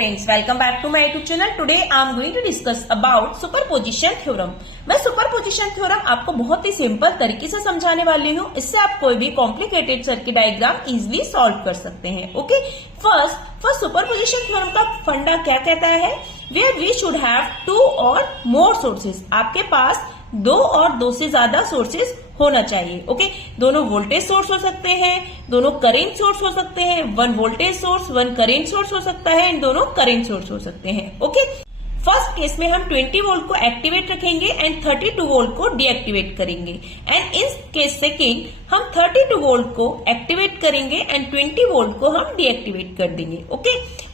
friends, welcome back to my YouTube channel. Today I am going to discuss about superposition theorem. मैं superposition theorem आपको बहुत ही simple तरीके से समझाने वाली हूँ. इससे आप कोई भी complicated circuit diagram easily solve कर सकते हैं. ओके, फर्स्ट सुपरपोजिशन थ्योरम का फंडा क्या कहता है? Where we should have two or more sources. आपके पास दो और दो से ज्यादा सोर्सेज होना चाहिए. ओके, दोनों वोल्टेज सोर्स हो सकते हैं, दोनों करेंट सोर्स हो सकते हैं, one voltage source one current source हो सकता है, इन दोनों करेंट सोर्स हो सकते हैं. ओके, फर्स्ट केस में हम 20 वोल्ट को एक्टिवेट रखेंगे एंड 32 वोल्ट को डीएक्टिवेट करेंगे. एंड इन केस सेकेंड हम 32 वोल्ट को एक्टिवेट करेंगे एंड 20 वोल्ट को हम डीएक्टिवेट कर देंगे. ओके,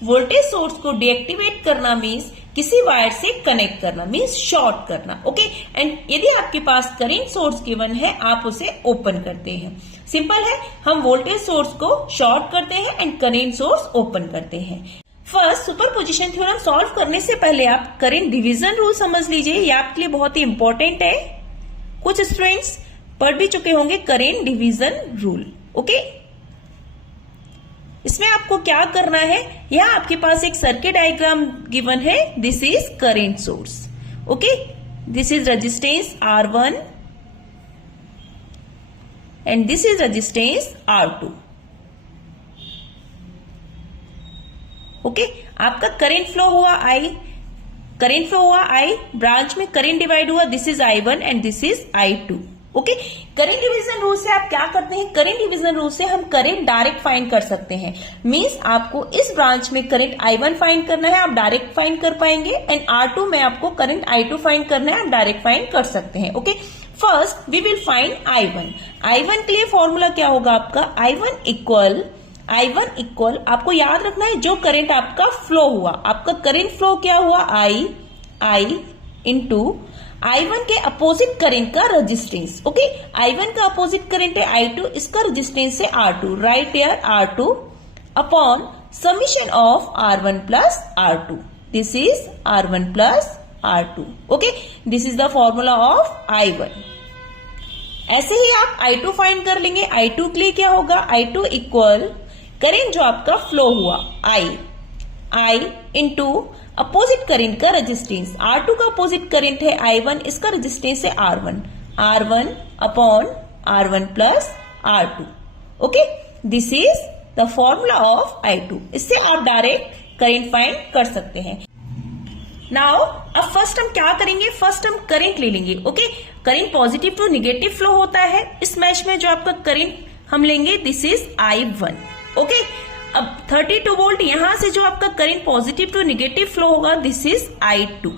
वोल्टेज सोर्स को डीएक्टिवेट करना मीन्स किसी वायर से कनेक्ट करना, मीन्स शॉर्ट करना. ओके, एंड यदि आपके पास करंट सोर्स गिवन है आप उसे ओपन करते हैं. सिंपल है, हम वोल्टेज सोर्स को शॉर्ट करते हैं एंड करंट सोर्स ओपन करते हैं. फर्स्ट सुपरपोजिशन थ्योरम सॉल्व करने से पहले आप करंट डिवीजन रूल समझ लीजिए, ये आपके लिए बहुत ही इंपॉर्टेंट है. कुछ स्टूडेंट्स पढ़ भी चुके होंगे करंट डिवीजन रूल. ओके, इसमें आपको क्या करना है, यहाँ आपके पास एक सर्किट डायग्राम गिवन है. This is current source. Okay, this is resistance R1 and this is resistance R2. Okay, आपका करंट फ्लो हुआ I, ब्रांच में करंट डिवाइड हुआ, this is I1 and this is I2. Okay, current division rule से आप क्या करते हैं, current division rule से हम करंट डायरेक्ट फाइंड कर सकते हैं. मींस आपको इस ब्रांच में करंट I1 फाइंड करना है, आप डायरेक्ट फाइंड कर पाएंगे, एंड R2 में आपको करंट I2 फाइंड करना है, आप डायरेक्ट फाइंड कर सकते हैं. Okay, first we will find I1 के लिए फॉर्मूला क्या होगा आपका, I1 इक्वल आपको याद रखना है जो करंट आपका फ्लो हुआ, आपका करंट फ्लो क्या हुआ, I इंटू I1 के अपोजिट करंट का रेजिस्टेंस. ओके, I1 का अपोजिट करंट है I2, इसका रेजिस्टेंस है R2. Right here R2 upon summation of R1 plus R2. This is R1 plus R2. Okay, this is the formula of I1. ऐसे ही आप I2 find कर लेंगे. I2 के लिए क्या होगा, I2 इक्वल करंट जो आपका फ्लो हुआ I इंटू अपोजिट करंट का रेजिस्टेंस. R2 का अपोजिट करंट है I1, इसका रेजिस्टेंस है R1 upon R1 plus R2. Okay, this is the formula of I2. इससे आप डायरेक्ट करंट फाइंड कर सकते हैं. नाउ अब फर्स्ट हम क्या करेंगे, फर्स्ट हम करंट ले लेंगे. Okay, current positive to negative flow होता है. इस मैच में जो आपका करंट हम लेंगे, दिस इज I1. ओके, अब 32 वोल्ट यहां से जो आपका current positive to negative flow होगा, this is I2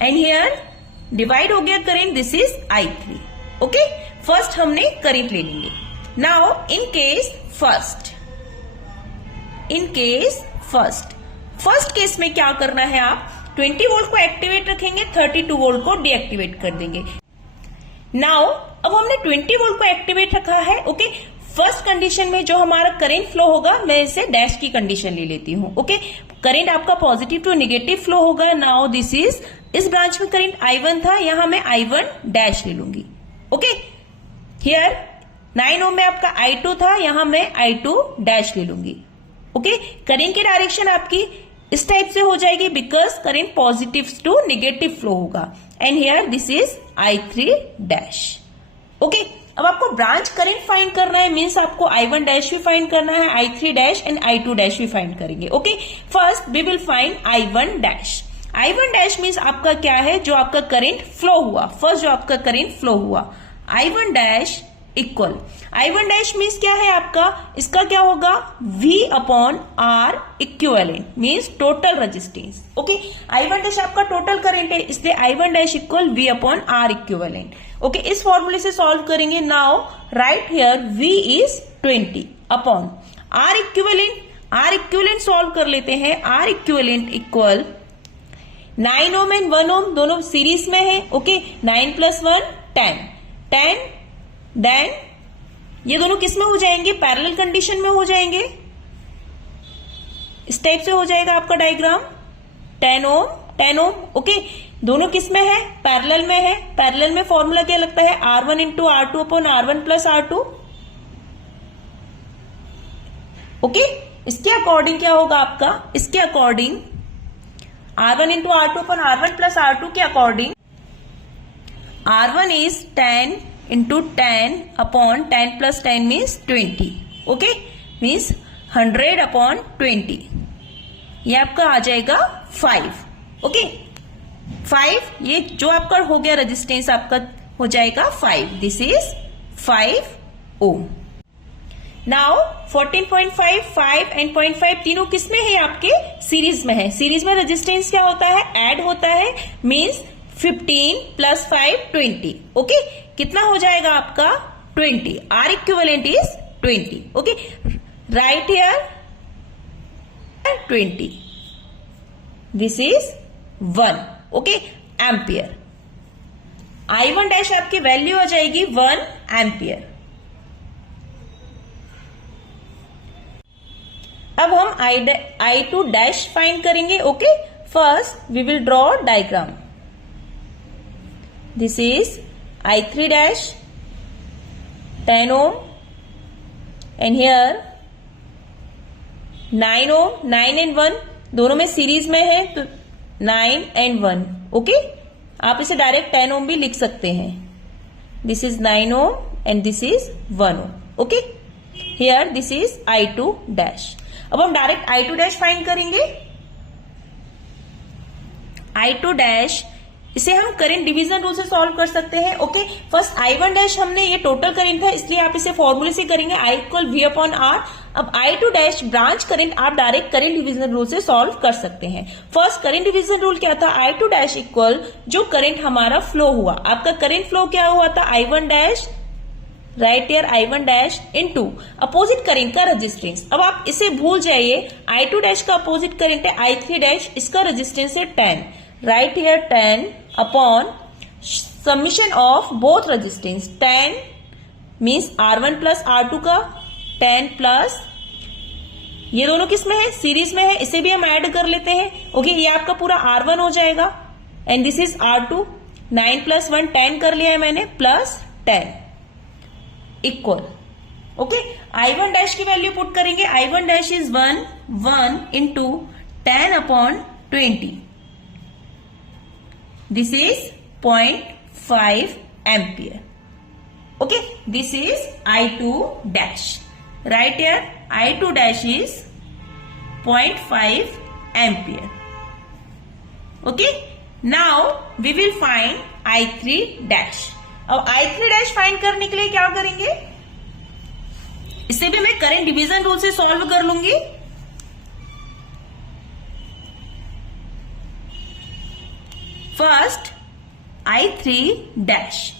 and here divide हो गया current, this is I3. Okay, first हमने करंट ले लेंगे. Now in case first case में क्या करना है, आप 20 वोल्ट को एक्टिवेट रखेंगे, 32 वोल्ट को डीएक्टिवेट कर देंगे. नाउ अब हमने 20 वोल्ट को एक्टिवेट रखा है. ओके, फर्स्ट कंडीशन में जो हमारा करंट फ्लो होगा, मैं इसे डैश की कंडीशन ले लेती हूँ. ओके, करंट आपका पॉजिटिव टू निगेटिव फ्लो होगा. नाउ दिस इज, इस ब्रांच में करंट I1 था, यहां मैं I1 डैश ले लूंगी. ओके, हियर 9 ओम में आपका I2 था, यहां मैं I2 डैश ले लूंगी. ओके, करंट की डायरेक्शन आपकी इस टाइप से हो जाएगी because current positive to negative flow होगा. And here this is I3 dash. Okay, अब आपको ब्रांच करंट फाइंड करना है, मींस आपको I1 डैश भी फाइंड करना है, I3 dash and I2 dash भी फाइंड करेंगे. Okay, first we will find I1 dash means आपका क्या है, जो आपका करंट फ्लो हुआ, फर्स्ट जो आपका करंट फ्लो हुआ, I1 dash equal, I1 dash means क्या है आपका, इसका क्या होगा, V upon R equivalent means total resistance. Okay, I1 dash आपका टोटल करंट है, इसलिए I1 dash equal V upon R equivalent. Okay, इस फॉर्मूले से सॉल्व करेंगे. Now right here V is 20 upon R equivalent solve कर लेते हैं. R equivalent equal 9 ohm and 1 ओम दोनों सीरीज में है. ओके, 9 प्लस 1 10 देन ये दोनों किस में हो जाएंगे, पैरेलल कंडीशन में हो जाएंगे. इस टाइप से हो जाएगा आपका डायग्राम. 10 ओम. ओके, दोनों किस में है, पैरेलल में है. पैरेलल में फॉर्मूला क्या लगता है, R1 into R2 upon R1 plus R2. Okay, इसके अकॉर्डिंग क्या होगा आपका, इसके अकॉर्डिंग R1 इंटू R2 अपन R1 प्लस R2 के according R1 is 10 into 10 upon 10 plus 10 means 20, okay, means 100 upon 20, ये आपका आ जाएगा 5, ओके, 5, ये जो आपका हो गया रेजिस्टेंस आपका हो जाएगा 5, this is 5 ohm. Now 14.5, 5 and 0.5 तीनों किसमें है, आपके सीरीज में है। सीरीज में रेजिस्टेंस क्या होता है, ऐड होता है, मीन्स 15 प्लस 5 20, ओके, कितना हो जाएगा आपका 20, R equivalent is 20, okay, right here 20, this is 1, okay, ampere. I1 dash आपकी वैल्यू आ जाएगी 1 एम्पियर। अब हम I2 डैश फाइंड करेंगे, okay, first we will draw diagram, this is I3 dash 10 ohm and here 9 ohm, 9 and 1 दोनों में series में है तो 9 एंड 1, ओके, आप इसे डायरेक्ट 10 ओम भी लिख सकते हैं, this is 9 ohm and this is 1 ohm, okay, here this is I2 dash. अब हम डायरेक्ट I2 डैश फाइंड करेंगे। I2 डैश इसे हम करंट डिवीजन रूल से सॉल्व कर सकते हैं, ओके, फर्स्ट I1 डैश हमने ये टोटल करंट था इसलिए आप इसे फॉर्मूले से करेंगे, I equal V upon R। अब I2 डैश ब्रांच करंट आप डायरेक्ट करंट डिवीजन रूल से सॉल्व कर सकते हैं। फर्स्ट करंट डिवीजन रूल क्या था, I2 डैश इक्वल जो करंट हमारा फ्लो हुआ, आपका करंट फ्लो क्या हुआ था, I1 dash, right here I1 dash into opposite current का रेजिस्टेंस। अब आप इसे भूल जाइए, I2 डैश का अपोजिट करंट है I3 डैश, इसका रेजिस्टेंस है 10, right here 10 upon summation of both resistance, 10 means R1 plus R2 का 10 प्लस ये दोनों किस में है, सीरीज में है, इसे भी हम ऐड कर लेते हैं, ओके, ये आपका पूरा R1 हो जाएगा and this is R2, 9 plus 1 10 कर लिया है मैंने, plus 10 equal, okay, I1 dash की वैल्यू पुट करेंगे, I1 dash is 1 into 10 upon 20, this is 0.5 ampere, okay, this is I2 dash, right here I2 dash is 0.5 ampere, okay. Now we will find I3 dash. अब I3 dash find करने के लिए क्या करेंगे, इसे भी मैं करंट डिवीजन रूल से सॉल्व कर लूंगी। First I3 dash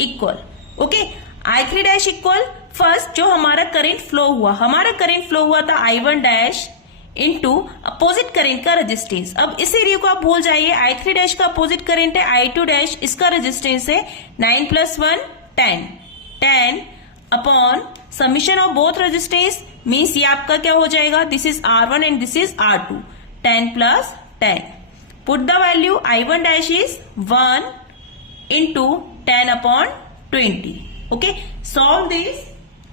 equal, okay, I3 dash equal first जो हमारा करंट फ्लो हुआ, हमारा करंट फ्लो हुआ था I1 dash into opposite current का रेजिस्टेंस। अब इस एरिया को आप भूल जाइए, I3 डैश का अपोजिट करंट है I2 डैश, इसका रेजिस्टेंस है 9 plus 1 10, 10 upon summation of both resistance, means ये आपका क्या हो जाएगा, this is R1 and this is R2, 10 plus 10, put the value I1 dash is 1 into 10 upon 20, okay, solve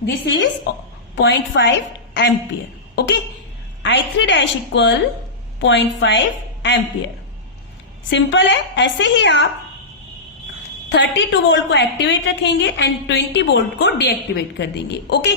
this is 0.5 ampere, okay, I3 dash equal 0.5 ampere. Simple है, ऐसे ही आप 32 volt को activate रखेंगे एंड 20 वोल्ट को deactivate कर देंगे, okay.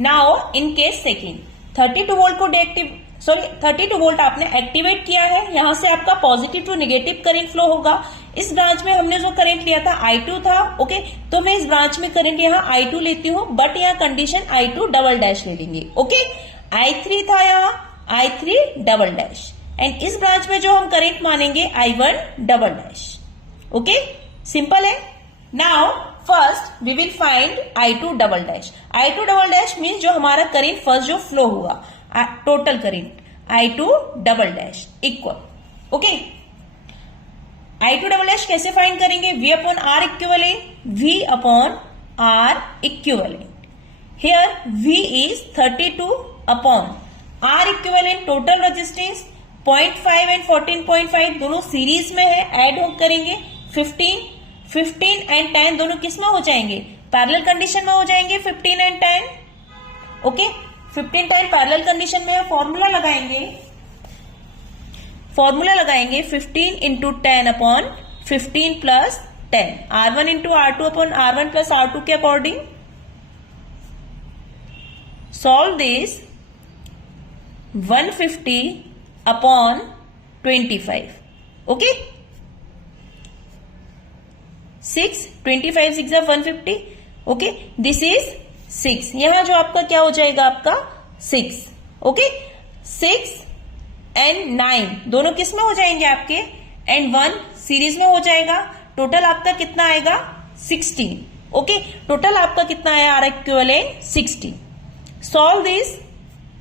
Now in case second 32 volt को 32 volt आपने एक्टिवेट किया है, यहां से आपका positive to negative current flow होगा। इस ब्रांच में हमने जो करंट लिया था I2 था, ओके, तो मैं इस ब्रांच में करंट यहाँ I2 लेती हूँ, बट यहाँ कंडीशन I2 डबल डैश ले लेंगे, ओके, I3 था यहाँ I3 डबल डैश एंड इस ब्रांच में जो हम करंट मानेंगे I1 double dash, okay, simple है। Now first we will find I2 double dash. I2 double dash means जो हमारा करंट फर्स्ट जो फ्लो हुआ, total current I2 double dash equal, okay, I2 double dash कैसे find करेंगे, V upon R equivalent, V upon R equivalent, here V is 32 upon R equivalent total resistance 0.5 and 14.5 दोनों series में है, add हो करेंगे 15 and 10 दोनों किस में हो जाएंगे, पैरेलल कंडीशन में हो जाएंगे 15 and 10, okay, 15 time parallel condition में हम फॉर्मूला लगाएंगे 15 into 10 upon 15 plus 10, R1 into R2 upon R1 plus R2 के according. Solve this 150 upon 25. Okay, 25 6 150. Okay, this is 6. यहां जो आपका क्या हो जाएगा, आपका 6. ओके, 6 एंड 9 दोनों किस में हो जाएंगे आपके, एंड 1 सीरीज में हो जाएगा. टोटल आपका कितना आएगा, 16. ओके, टोटल आपका कितना आया, R equivalent 60. Solve this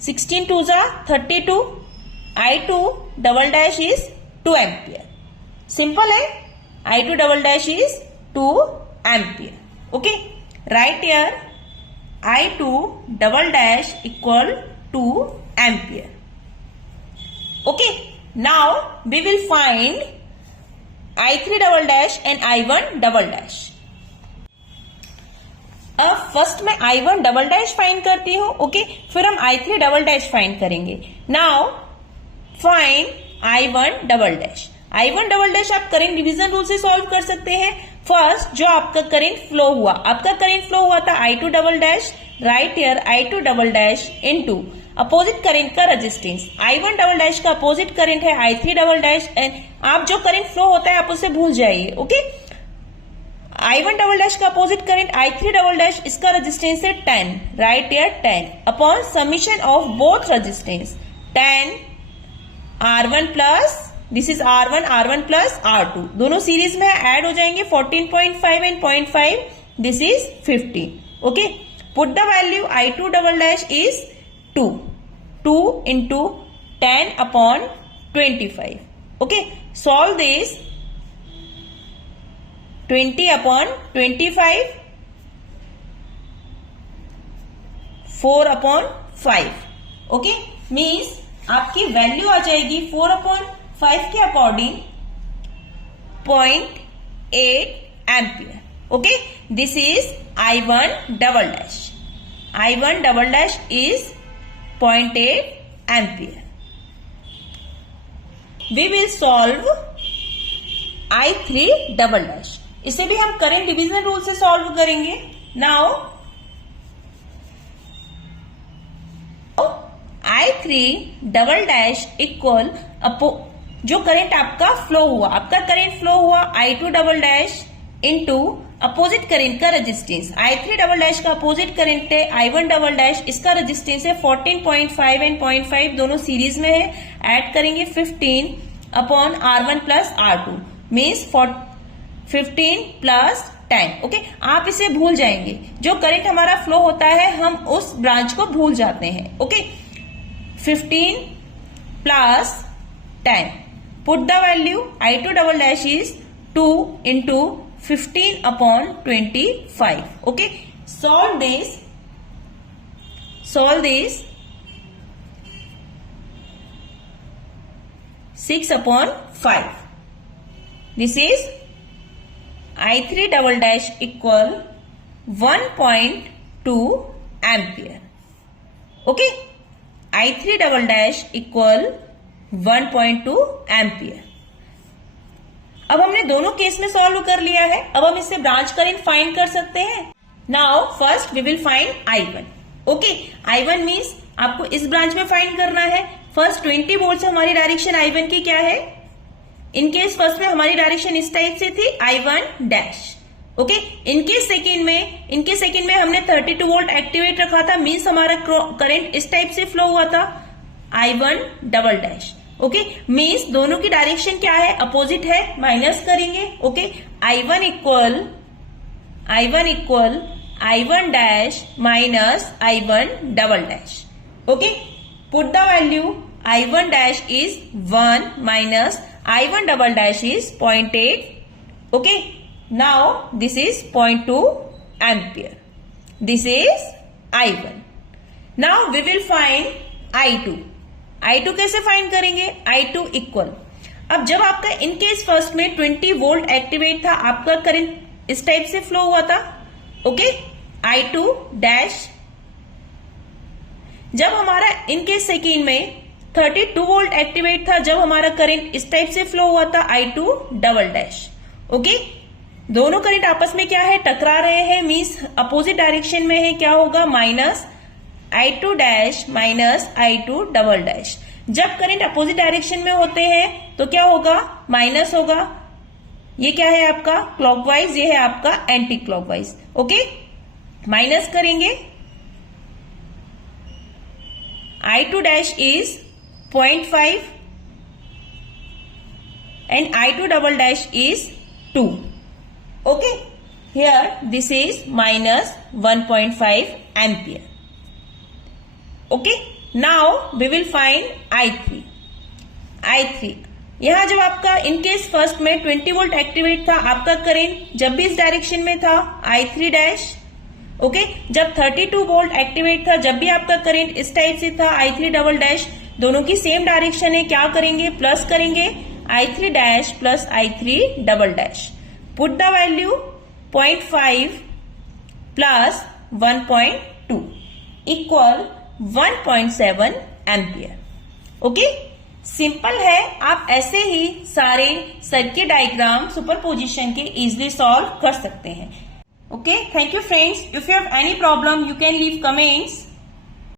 16 2 32. I2 double dash is 2 ampere. Simple है, I2 double dash is 2 ampere. Okay, right here I2 double dash equal to ampere. Okay, now we will find I3 double dash and I1 double dash. अब first मैं I1 double dash find करती हूं. Okay, फिर हम I3 double dash find करेंगे. Now find I1 double dash. I1 double dash आप current division rule से solve कर सकते हैं. फर्स्ट जो आपका करंट फ्लो हुआ था I2 double dash, right here I2 double dash into opposite current का रेजिस्टेंस. I1 डबल डैश का अपोजिट करंट है I3 डबल डैश. एंड आप जो करंट फ्लो होता है आप उसे भूल जाइए. ओके, I1 डबल डैश का opposite current I3 double dash, इसका रेजिस्टेंस है 10, right here 10 upon summation of both resistance 10 R1 plus, this is R1 plus R2, दोनों सीरीज में ऐड हो जाएंगे. 14.5 and 0.5, this is 15. Okay, put the value I2 double dash is 2 into 10 upon 25. Okay, solve this 20 upon 25, 4 अपॉन 5. Okay, means आपकी value आ जाएगी 4 अपॉन 5 के according 0.8 ampere. Okay, this is I1 double dash. I1 double dash is 0.8 ampere. We will solve I3 double dash. इसे भी हम current division rule से सॉल्व करेंगे. Now I3 double dash equal जो करंट आपका फ्लो हुआ I2 double dash into opposite current का resistance. I3 double dash का अपोजिट करंट है I1 डबल डैश, इसका रेजिस्टेंस है 14.5 एंड 0.5 दोनों सीरीज में है. ऐड करेंगे 15 upon R1 plus R2, means 15 plus 10. Okay, आप इसे भूल जाएंगे. जो करंट हमारा फ्लो होता है हम उस ब्रांच को भूल जाते हैं. Okay, 15 plus 10. Put the value I2 double dash is 2 into 15 upon 25. Okay, solve this 6 upon 5. This is I3 double dash equal 1.2 ampere. Okay, I3 double dash equal 1.2 ampere. अब हमने दोनों केस में सॉल्व कर लिया है. अब हम इससे ब्रांच करंट फाइंड कर सकते हैं. Now first we will find I1. Okay, I1 means आपको इस ब्रांच में फाइंड करना है. फर्स्ट 20 वोल्ट से हमारी डायरेक्शन I1 की क्या है. इन केस फर्स्ट में हमारी डायरेक्शन इस टाइप से थी I1 डैश. ओके, इनके सेकेंड में हमने 32 वोल्ट एक्टिवेट रखा था, मीन्स हमारा करंट इस टाइप से फ्लो हुआ था I1 double dash. Okay, means दोनों की डायरेक्शन क्या है, अपोजिट है, माइनस करेंगे. Okay, I1 equal I1 dash minus I1 double dash. Okay, put the value I1 dash is 1 minus I1 double dash is 0.8. Okay, now this is 0.2 ampere. This is I1. Now we will find I2. I2 कैसे find करेंगे. I2 equal, अब जब आपका इन case first में 20 volt activate था, आपका current इस type से फ्लो हुआ था. ओके, I2 डैश जब हमारा इनके सेकेंड में 32 वोल्ट एक्टिवेट था, जब हमारा करंट इस टाइप से फ्लो हुआ था I2 डबल डैश। ओके, दोनों करंट आपस में क्या है, टकरा रहे हैं, मींस अपोजिट डायरेक्शन में है, क्या होगा, minus I2 dash minus I2 double dash. जब करंट अपोजिट डायरेक्शन में होते हैं तो क्या होगा, माइनस होगा। ये क्या है आपका क्लॉकवाइज, ये है आपका एंटी क्लॉकवाइज। ओके, माइनस करेंगे, I2 dash is 0.5 and I2 double dash is 2. Okay, here this is minus 1.5 ampere. Okay, now we will find I3. यहां जब आपका इनकेस फर्स्ट में 20 वोल्ट एक्टिवेट था, आपका करंट जब भी इस डायरेक्शन में था I3 डैश। ओके, जब 32 वोल्ट एक्टिवेट था, जब भी आपका करंट इस टाइप से था I3 डबल डैश, दोनों की सेम डायरेक्शन है, क्या करेंगे, प्लस करेंगे, I3 dash plus I3 double dash. Put the value 0.5 plus 1.2 equal 1.7 ampere. Okay, simple है, आप ऐसे ही सारे सर्किट डायग्राम सुपरपोजिशन के इजिली सॉल्व कर सकते हैं। Okay, thank you friends. If you have any problem you can leave comments.